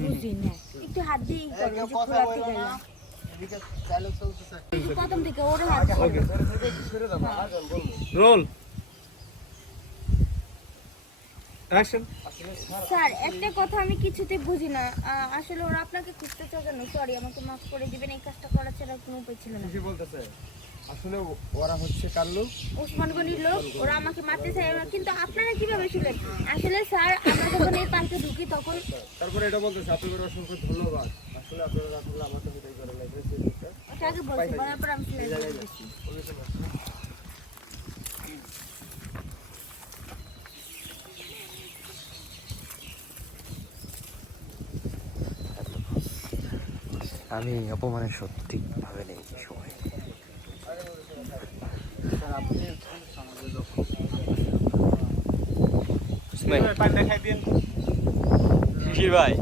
বুঝি না একটু হাত দিয়ে খোলাতে গেলাম প্রথম থেকে ওর হাত রোল অ্যাকশন। স্যার একটা কথা আমি কিছুতে বুঝি না, আসলে ওরা আপনাকে খুঁজতে চায় কেন? সরি, আমাকে মাফ করে দিবেন, এই কাজটা করার ছাড়া কোনো উপায় ছিল না। কি বলতেছে? আসলে ওরা হচ্ছে কার লোক? ওসমান গনির লোক। ওরা আমাকে মারতে চায়, কিন্তু আপনারা কিভাবে শুনলেন? আসলে স্যার আমরা যখন এই পার্কে ঢুকি তখন তারপরে এটা বলতেছে আপনাদের অসংখ্য ধন্যবাদ। আসলে আপনারা আসলে আমাকে বিদায় করে লাইব্রেরি ওটা আগে বলছি, বলার পর আমি সিলেক্ট করেছি। আমি অপমানের সত্যি ভাবে নেই সময়। দেখাই দিন শিশির ভাই